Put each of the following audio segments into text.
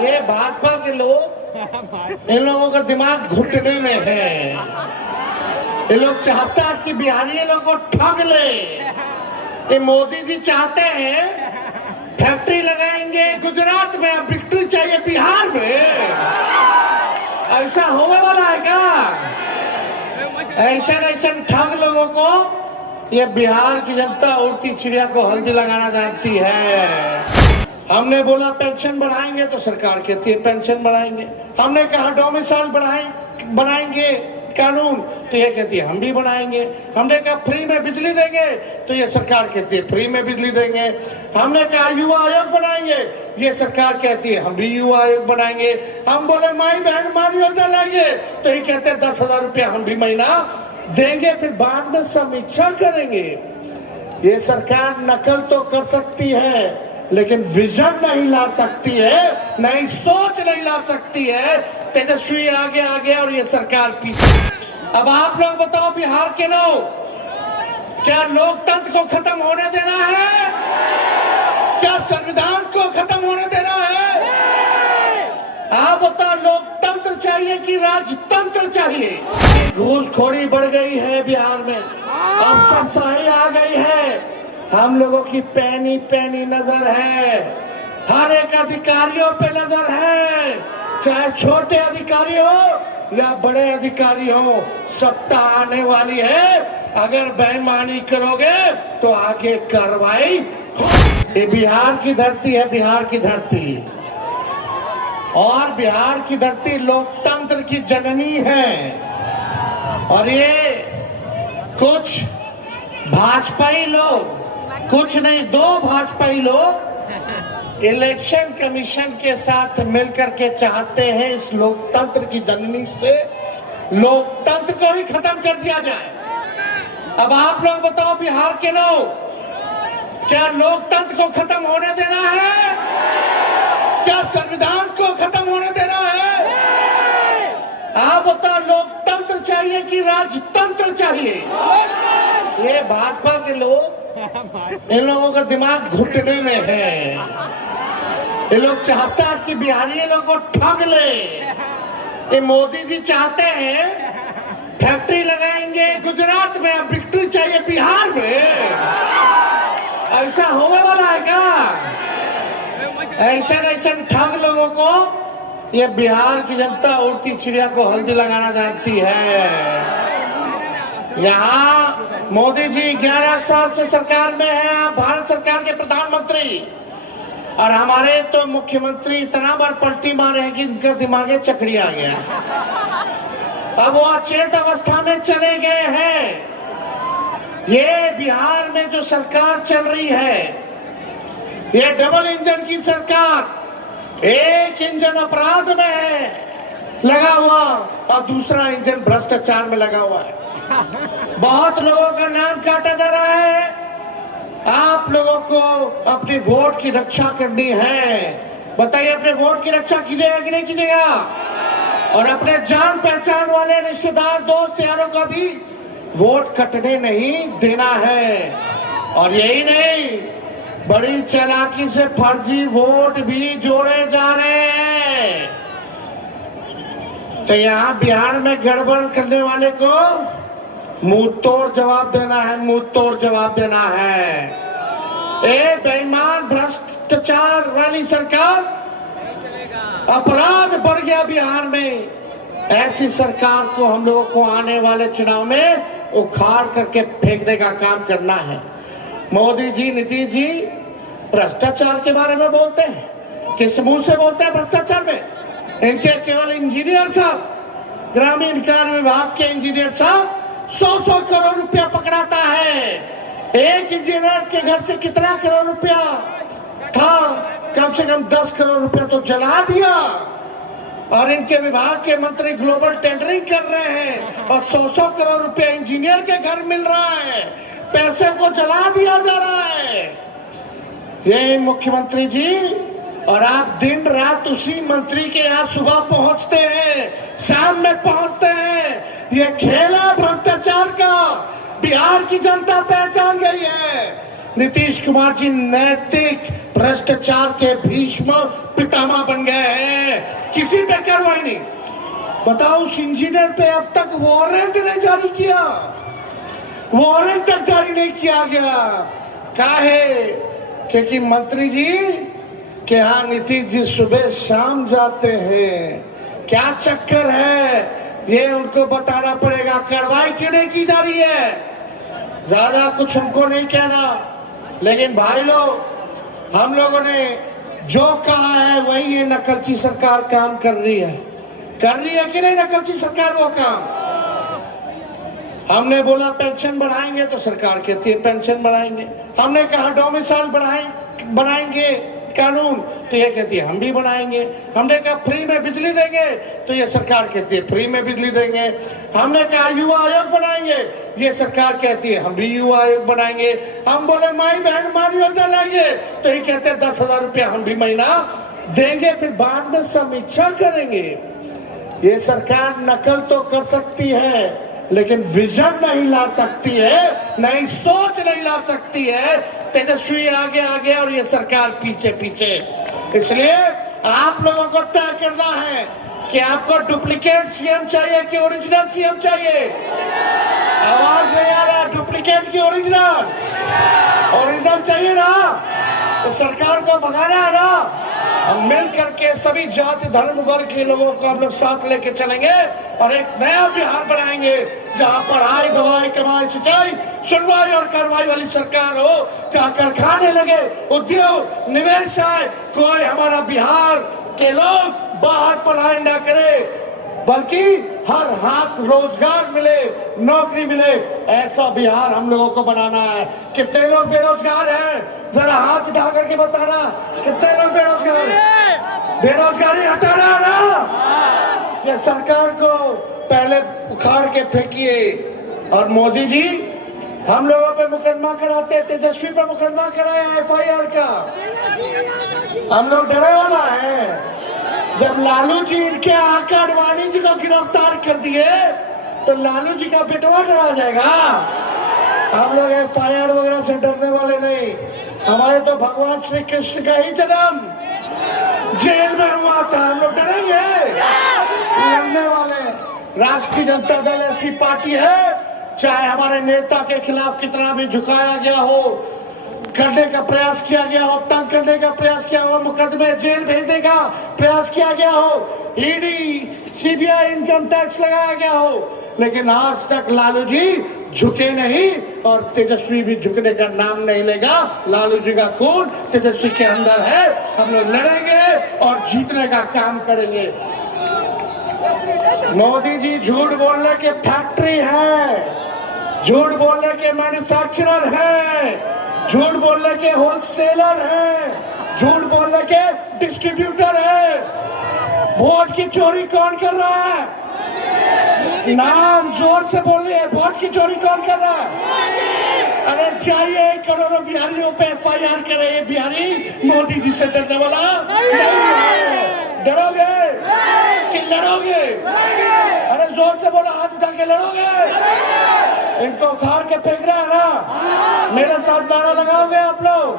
ये भाजपा के लोग, इन लोगों का दिमाग घुटने में है। ये लोग चाहता है कि बिहारी लोग को ठग ले। ये मोदी जी चाहते हैं फैक्ट्री लगाएंगे गुजरात में, अब विक्ट्री चाहिए बिहार में। ऐसा होने वाला है क्या? ऐसा ठग लोगों को ये बिहार की जनता उड़ती चिड़िया को हल्दी लगाना जानती है। हमने बोला पेंशन बढ़ाएंगे तो सरकार कहती है पेंशन बढ़ाएंगे। हमने कहा डोमिसाइल बनाएंगे कानून, तो ये कहती है हम भी बनाएंगे। हमने कहा फ्री में बिजली देंगे, तो ये सरकार कहती है फ्री में बिजली देंगे। हमने कहा युवा आयोग बनाएंगे, ये सरकार कहती है हम भी युवा आयोग बनाएंगे। हम बोले माई बहन मारी योजना लाएंगे, तो ये कहते हैं 10,000 रुपया हम भी महीना देंगे, फिर बाद में समीक्षा करेंगे। ये सरकार नकल तो कर सकती है लेकिन विजन नहीं ला सकती है, नई सोच नहीं ला सकती है। तेजस्वी आगे आगे और ये सरकार पीछे। अब आप लोग बताओ बिहार के लोग, क्या लोकतंत्र को खत्म होने देना है? क्या संविधान को खत्म होने देना है? आप बताओ लोकतंत्र चाहिए कि राजतंत्र चाहिए? घूसखोरी बढ़ गई है बिहार में, अफसरशाही आ गई है। हम लोगों की पैनी पैनी नजर है, हर एक अधिकारियों पे नजर है, चाहे छोटे अधिकारी हो या बड़े अधिकारी हो। सत्ता आने वाली है, अगर बेईमानी करोगे तो आगे कार्रवाई हो। ये बिहार की धरती है, बिहार की धरती, और बिहार की धरती लोकतंत्र की जननी है। और ये कुछ भाजपाई लोग, कुछ नहीं दो भाजपाई लोग इलेक्शन कमीशन के साथ मिलकर के चाहते हैं इस लोकतंत्र की जननी से लोकतंत्र को ही खत्म कर दिया जाए। अब आप लोग बताओ बिहार के लोग, क्या लोकतंत्र को खत्म होने देना है? क्या संविधान को खत्म होने देना है? आप बताओ लोकतंत्र चाहिए कि राजतंत्र चाहिए? ये भाजपा के लोग, इन लोगों का दिमाग घुटने में है। ये लोग चाहता है कि बिहारी लोग को ठग ले। ये मोदी जी चाहते हैं फैक्ट्री लगाएंगे गुजरात में, अब विक्ट्री चाहिए बिहार में। ऐसा होने वाला है क्या? ऐसा ठग लोगों को ये बिहार की जनता उड़ती चिड़िया को हल्दी लगाना जानती है। यहाँ मोदी जी 11 साल से सरकार में है, आप भारत सरकार के प्रधानमंत्री, और हमारे तो मुख्यमंत्री इतना बार पलटी मारे हैं कि इनका दिमाग चकड़ी आ गया। अब वो अचेत अवस्था में चले गए हैं। ये बिहार में जो सरकार चल रही है, ये डबल इंजन की सरकार, एक इंजन अपराध में है लगा हुआ और दूसरा इंजन भ्रष्टाचार में लगा हुआ है। बहुत लोगों का नाम काटा जा रहा है। आप लोगों को अपनी वोट की रक्षा करनी है। बताइए अपने वोट की रक्षा कीजिएगा कि नहीं कीजिएगा? और अपने जान पहचान वाले रिश्तेदार दोस्त यारों का भी वोट कटने नहीं देना है। और यही नहीं, बड़ी चालाकी से फर्जी वोट भी जोड़े जा रहे हैं। तो यहाँ बिहार में गड़बड़ करने वाले को मुंह तोड़ जवाब देना है, मुंह तोड़ जवाब देना है। एक बेईमान भ्रष्टाचार वाली सरकार, अपराध बढ़ गया बिहार में। ऐसी सरकार को हम लोगों को आने वाले चुनाव में उखाड़ करके फेंकने का काम करना है। मोदी जी, नीतीश जी भ्रष्टाचार के बारे में बोलते हैं, किस मुंह से बोलते हैं भ्रष्टाचार में? इनके केवल इंजीनियर साहब, ग्रामीण कार्य विभाग के इंजीनियर साहब 100-100 करोड़ रुपया पकड़ाता है। एक इंजीनियर के घर से कितना करोड़ रुपया था? कम से कम 10 करोड़ रुपया तो जला दिया। और इनके विभाग के मंत्री ग्लोबल टेंडरिंग कर रहे हैं और 100-100 करोड़ रुपया इंजीनियर के घर मिल रहा है। पैसे को जला दिया जा रहा है। ये मुख्यमंत्री जी और आप दिन रात उसी मंत्री के यहाँ सुबह पहुंचते हैं, शाम में पहुंचते हैं। ये खेल है भ्रष्टाचार का, बिहार की जनता पहचान गई है। नीतीश कुमार जी नैतिक भ्रष्टाचार के भीष्म पितामह बन गए हैं। किसी पे कार्रवाई नहीं। बताओ, उस इंजीनियर पे अब तक वारंट नहीं जारी किया, वारंट तक जारी नहीं किया गया। काहे? क्योंकि मंत्री जी के यहाँ नीतीश जी सुबह शाम जाते हैं। क्या चक्कर है ये उनको बताना पड़ेगा। कार्रवाई क्यों नहीं की जा रही है? ज्यादा कुछ हमको नहीं कहना, लेकिन भाई लोग, हम लोगों ने जो कहा है वही ये नकलची सरकार काम कर रही है कि नहीं? नकलची सरकार वो काम। हमने बोला पेंशन बढ़ाएंगे तो सरकार कहती है पेंशन बढ़ाएंगे। हमने कहा डोमिसाइल बनाएंगे कानून, तो ये कहती है हम भी बनाएंगे। हमने कहा फ्री में बिजली देंगे, तो ये सरकार कहती है फ्री में बिजली देंगे। हमने कहा युवा आयोग बनाएंगे, ये सरकार कहती है हम भी युवा आयोग बनाएंगे। हम बोले माई बहन मान योजना लाएंगे, तो ये कहते हैं 10,000 रुपया हम भी महीना देंगे, फिर बाद में समीक्षा करेंगे। ये सरकार नकल तो कर सकती है, लेकिन विजन नहीं ला सकती है, नई सोच नहीं ला सकती है। तेजस्वी आगे आगे और ये सरकार पीछे पीछे। इसलिए आप लोगों को तय करना है कि आपको डुप्लीकेट सीएम चाहिए कि ओरिजिनल सीएम चाहिए। आवाज नहीं आ रहा। डुप्लीकेट की ओरिजिनल? ओरिजिनल चाहिए ना, तो सरकार को भगाना है ना। हम मिल करके सभी जाति धर्म वर्ग के लोगों को हम लोग साथ लेके चलेंगे और एक नया बिहार बनाएंगे, जहां पढ़ाई, दवाई, कमाई, सिंचाई, सुनवाई और कार्रवाई वाली सरकार हो, जहां कारखाने लगे, उद्योग, निवेश आए, कोई हमारा बिहार के लोग बाहर पलायन न करे, बल्कि हर हाथ रोजगार मिले, नौकरी मिले। ऐसा बिहार हम लोगों को बनाना है। कितने लोग बेरोजगार हैं? जरा हाथ उठा करके बताना, कितने लोग बेरोजगार हैं? बेरोजगारी हटाना है ना। ये सरकार को पहले उखाड़ के फेंकिए। और मोदी जी हम लोगों पे मुकदमा कराते, तेजस्वी पर मुकदमा कराया FIR का। हम लोग डरे वाला है। जब लालू जी इनके आका अडवाणी जी को गिरफ्तार कर दिए, तो लालू जी का बेटवा डरा जाएगा। हम लोग FIR वगैरह से डरने वाले नहीं। हमारे तो भगवान श्री कृष्ण का ही जन्म जेल में हुआ था। हम लोग डरेंगे? लड़ने वाले। राष्ट्रीय जनता दल ऐसी पार्टी है, चाहे हमारे नेता के खिलाफ कितना भी झुकाया गया हो, करने का प्रयास किया गया हो, तंग करने का प्रयास किया हो, मुकदमे जेल भेजने का प्रयास किया गया हो, ED, CBI, इनकम टैक्स लगाया गया हो, लेकिन आज तक लालू जी झुके नहीं और तेजस्वी भी झुकने का नाम नहीं लेगा। लालू जी का खून तेजस्वी के अंदर है। हम लोग लड़ेंगे और जीतने का काम करेंगे। मोदी जी झूठ बोलने के फैक्ट्री है, झूठ बोलने के मैन्युफैक्चरर है, झूठ बोलने के होलसेलर हैं, झूठ बोलने के डिस्ट्रीब्यूटर हैं। वोट की चोरी कौन कर रहा है? नाम जोर से बोलिए। वोट की चोरी कौन कर रहा है? अरे चाहिए करोड़ों बिहारियों पे FIR करे। ये बिहारी मोदी जी से डरने वाला नहीं है। डरोगे कि लड़ोगे? अरे जोर से बोलो, हाथ उठा के लड़ोगे? इनको उखाड़ के फेंकना है ना। मेरे साथ नारा लगाओगे आप लोग?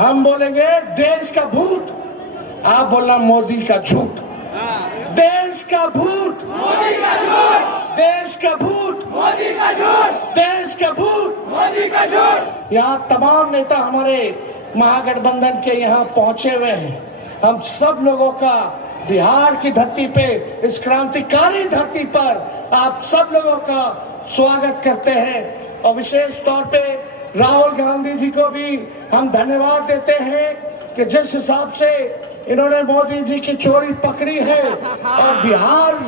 हम बोलेंगे देश का भूत, आप बोलना मोदी का झूठ। देश का भूत, मोदी का झूठ। देश का भूत, मोदी का झूठ। देश का भूत, मोदी का झूठ। यहाँ तमाम नेता हमारे महागठबंधन के यहाँ पहुंचे हुए हैं। हम सब लोगों का बिहार की धरती पे, इस क्रांतिकारी धरती पर आप सब लोगों का स्वागत करते हैं। और विशेष तौर पे राहुल गांधी जी को भी हम धन्यवाद देते हैं कि जिस हिसाब से इन्होंने मोदी जी की चोरी पकड़ी है और बिहार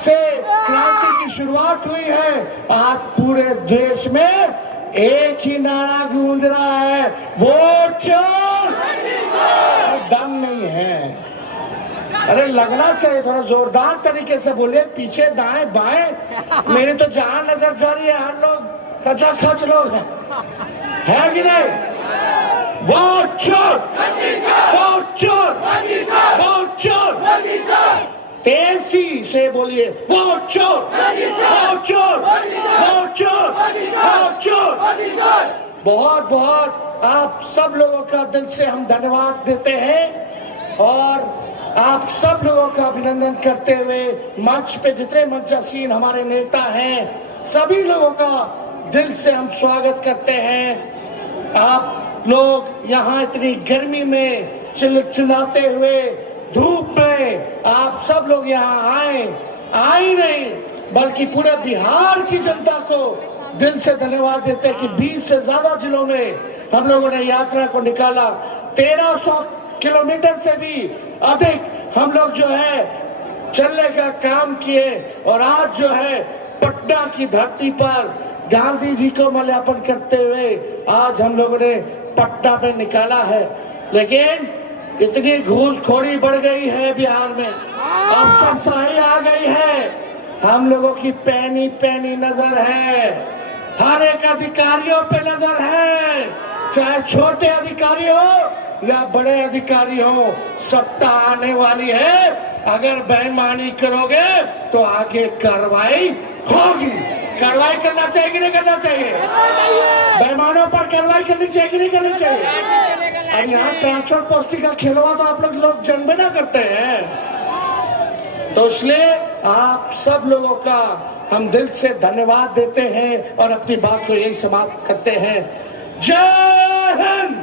से क्रांति की शुरुआत हुई है। आज पूरे देश में एक ही नारा गूंज रहा है, वोट चोर। दम नहीं है। अरे लगना चाहिए, थोड़ा जोरदार तरीके से बोले, पीछे दाएं बाएं। मेरी तो जान नजर जा रही है, हर लोग खचाखच लोग हैं, है कि नहीं? वोट चोर, वोट चोर, वोट चोर। तेजी से बोलिए, वोट चोर, वोट चोर, वोट चोर, वोट चोर। बहुत बहुत आप सब लोगों का दिल से हम धन्यवाद देते हैं और आप सब लोगों का अभिनंदन करते हुए मंच पे जितने मंचासीन हमारे नेता हैं सभी लोगों का दिल से हम स्वागत करते हैं। आप लोग यहाँ इतनी गर्मी में चिल्लाते हुए धूप में आप सब लोग यहाँ आए नहीं बल्कि पूरे बिहार की जनता को दिल से धन्यवाद देते हैं कि 20 से ज्यादा जिलों में हम लोगों ने यात्रा को निकाला। 1300 किलोमीटर से भी अधिक हम लोग जो है चलने का काम किए और आज जो है पटना की धरती पर गांधी जी को माल्यार्पण करते हुए आज हम लोगों ने पटना में निकाला है। लेकिन इतनी घूसखोरी बढ़ गई है बिहार में, अफसरशाही आ गई है, हम लोगों की पैनी पैनी नजर है, हर एक अधिकारियों पे नजर है, चाहे छोटे अधिकारी हो या बड़े अधिकारी हो, सत्ता आने वाली है। अगर बेईमानी करोगे तो आगे कार्रवाई होगी। कार्रवाई करना चाहिए कि नहीं करना चाहिए? बेईमानों पर कार्रवाई करनी चाहिए कि नहीं करनी चाहिए? और यहाँ ट्रांसफर पोस्टिंग का खेलवा तो आप लोग जन्मे ना करते हैं। तो इसलिए आप सब लोगों का हम दिल से धन्यवाद देते हैं और अपनी बात को यही समाप्त करते हैं। जय हिंद।